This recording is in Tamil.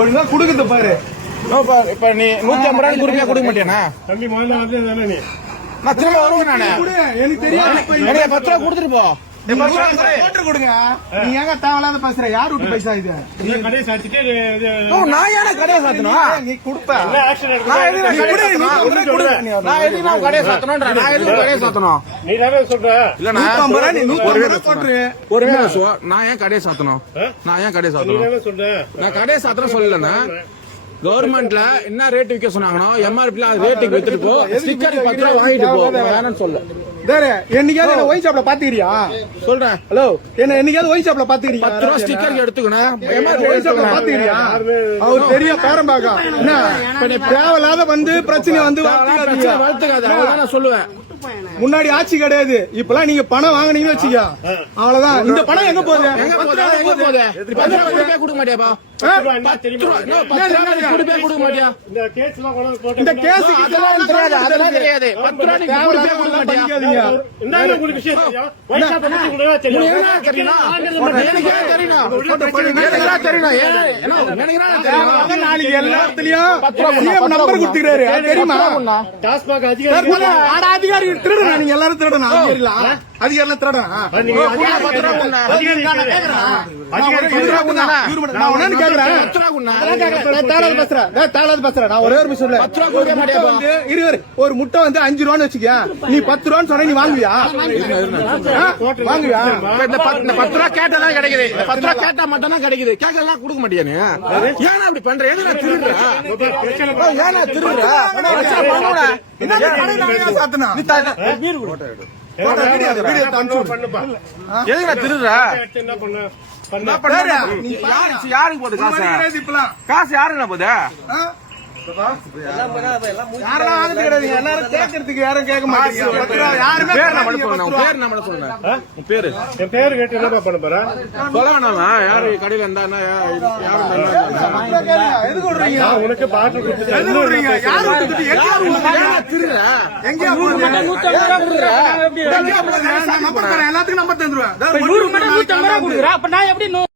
ஒழுங்கா குடுக்குது பாரு. இப்ப நீ 150 ரூபாய் குடுக்க கொடுக்க மாட்டேனா? தம்பி முதல்ல வந்து தானே நீ நான் திரும்ப வருவேன் நானு. எனக்கு தெரியும். எனக்கு 10 ரூபாய் கொடுத்துட்டு போ. போட்டு கொடுங்க. நீ ஏங்க தேவையில்லாத பேசுற? யார் விட்டு பைசா இது? கடையை சாத்திட்டு நான் ஏன் கடையை சாத்தணும்? நீ கொடுப்ப. நான் எதுக்கு நான் கடையை சாத்தணும்ன்ற? நான் எதுக்கு கடையை சாத்தணும்? நீ தானே சொல்ற. இல்ல நான் 150 ரூபாய் போட்டுரு. ஒரு நிமிஷம். நான் ஏன் கடையை சாத்தணும்? நான் ஏன் கடையை நீ சாத்தணும்? தானே சொல்ற. நான் கடையை சாத்தணும் சொல்லலன்னா கவர்மெண்ட்ல என்ன ரேட் விற்க சொன்னாங்கனோ எம்ஆர்பில ரேட்டுக்கு வித்துட்டு போ. ஸ்டிக்கர் 10 ரூபாய் வாங்கிட்டு போ. வேணாம்னு சொல்ல. டேய் என்னைக்காவது என்ன ஒயின் ஷாப்ல பாத்துக்கிறியா? சொல்றேன். ஹலோ என்ன என்னைக்காவது ஒயின் ஷாப்ல பாத்துக்கிறியா? 10 ரூபாய் ஸ்டிக்கர் எடுத்துக்கணும். எம்ஆர்பி ஒயின் ஷாப்ல பாத்துக்கிறியா? அவர் பெரிய பேரம்பாக்கா. என்ன தேவையில்லாத வந்து பிரச்சனை வந்து வளர்த்துக்காத. அவ்வளவுதான் நான் சொல்லுவேன். முன்னாடி ஆட்சி கிடையாது. இப்பெல்லாம் நீங்க பணம் வாங்குனீங்கன்னு வச்சுக்க அவ்வளவுதான். இந்த பணம் எங்க போகுது? எங்க போகுது? 10 ரூபாய் கொடுக்க மாட்டியாப்பா? 10 ரூபாய் கொடுக்க மாட்டியா? இந்த கேஸ் எல்லாம் கொண்டு வந்து போட்டு இந்த கேஸ் அதெல்லாம் தெரியாது. 10 ரூபாய் கொடுக்க மாட்டியா? என்ன உங்களுக்கு விஷயம் தெரியும்? வைசா பண்ணி கூட தெரியும். எனக்கு தெரியும். நாளைக்கு எல்லாத்துலயும் நம்பர் கொடுத்துக்கிறாரு தெரியுமா? டாஸ்மாக் அதிகாரி அதிகாரி திருடுறா. நீங்க எல்லாரும் திருடணும். அதிகாரிலாம் திருடணும். ஒரு முட்டை வந்து 5 ரூபான்னு வச்சுக்க. நீ 10 ரூபான்னு சொன்ன நீ வாங்குவியா? வாங்குவியா? 10 ரூபாய் கேட்டாதான் கிடைக்குது. 10 ரூபாய் கேட்டா மட்டும் தான் கிடைக்குது. கேட்கலாம் கொடுக்க மாட்டியா? ஏன்னா அப்படி பண்ற? எதுனா திருடுற? ஏன்னா திருடுற? யாருக்கு போகுது காசு? காசு யாருன்னா போகுது? யாரும் கேட்கறதுக்கு யாரும் கேட்க மாட்டேங்க. யாருமே பேர் நம்ம சொல்லுங்க. பேரு என் பேரு கேட்டு என்ன பண்ண போறேன்? சொல்ல வேணாமா? யாரு கடையில இருந்தா எதுக்கு விடுறீங்க? உனக்கு பாட்டு கொடுத்து எதுக்கு விடுறீங்க? யாரு எல்லாத்துக்கும் நம்பர் தந்துருவேன். 100 மட்டும் 150 ரூபா கொடுக்குறேன். அப்ப நான் எப்படி